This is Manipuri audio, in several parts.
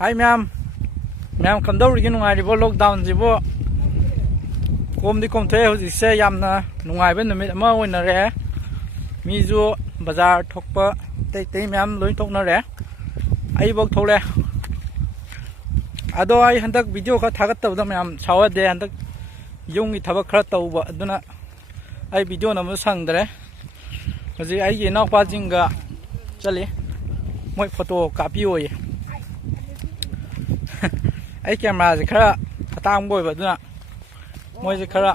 Hi ma'am come down again nungai ribo lockdown jibo kom di kom the hoji se yamna nungai ben numit ama oina re mi ju bazar thokpa tei ma'am loi thokna re ai bok thole ado ai handak video kha thagat tabda ma'am chawa de handak yung gi thabak khara tawba aduna ai video na mu sangdre hoji ai ye nak pa jinga chali moi photo copy oi ai camera ji khara atang boy ba duna moi ji khara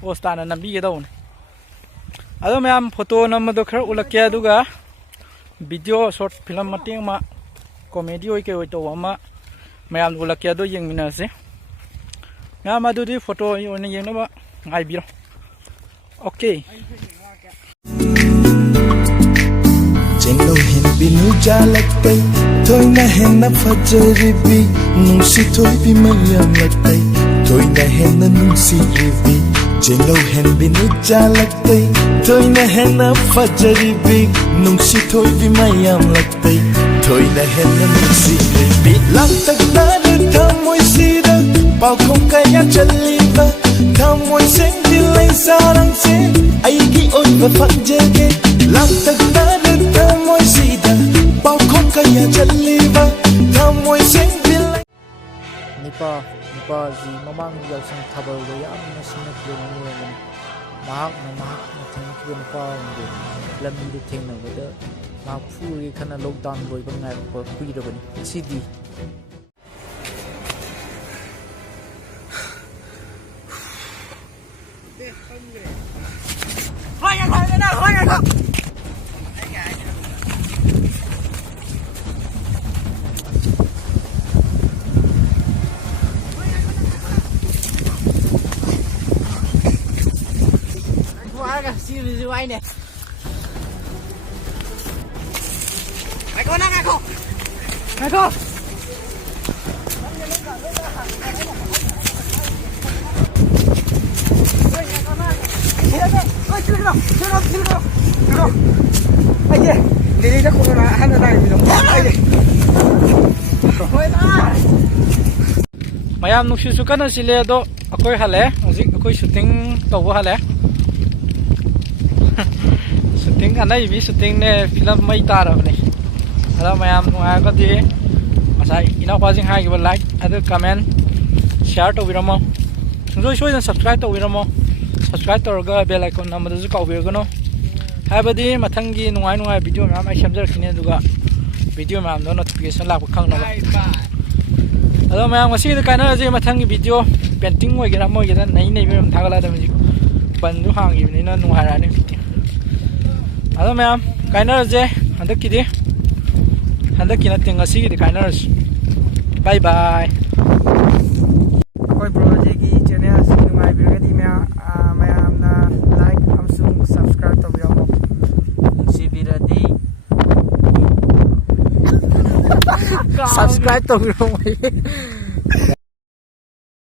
posta na nambi ge dawn ado ma'am photo nam do khara ulakya aduga video short film mating ma comedy oi ke oi to ama ma'am ulakya do yeng mina se ma'am adu di photo oi ne yeng na ba ngai biro okay Jenglo hin binu jalaktai Toy na hen na fajaribi Nungsi toy bi mayam laktai Toy na hen na nungsi ribi Jenglo hen binu jalaktai Toy na hen na fajaribi Nungsi toy bi mayam laktai Toy na hen na nungsi ribi Laktak nada thamoy sida Pao kong kaya chaliba Thamoy seng dilay sarang se Aigi oy ba fajage Laktak nada thamoy sida Pao kong kaya chaliba Thamoy seng dilay Nipa ji mamang yausang thabal do yam na sina kleng ni ne mahak na thing ki na pa ndu lam di thing na wada ma phu ri khana lockdown boy ba ngai ko kui ro bani cd Siêu ai nè mày con năng không mày con ai đi đi chắc không là hai người này bị đóng ai đi mày am nuôi sukan ở Sile đó akoi hale akoi shooting tàu hale shooting anai bi shooting ne film mai ta ra ne ada mayam nungai ka di masai ina pa jing hai gi like adu comment share to biramo sungoi soi subscribe to biramo subscribe to ga bell icon number ju ka bi gano habadi mathangi nungai video ma mai samjar khine duga video ma no notification la ko khang no ado mayam ngasi da kana je mathangi video painting oi gira moi gira nai nai mi thagala da music ban du hang gi ni na nungai ra ne ado ma'am kainer je handak ki na tinga si di kainer bye bye koi bro je ki channel sing mai bi ga di ma'am na like amsung subscribe to biamo si bi ra di subscribe to biamo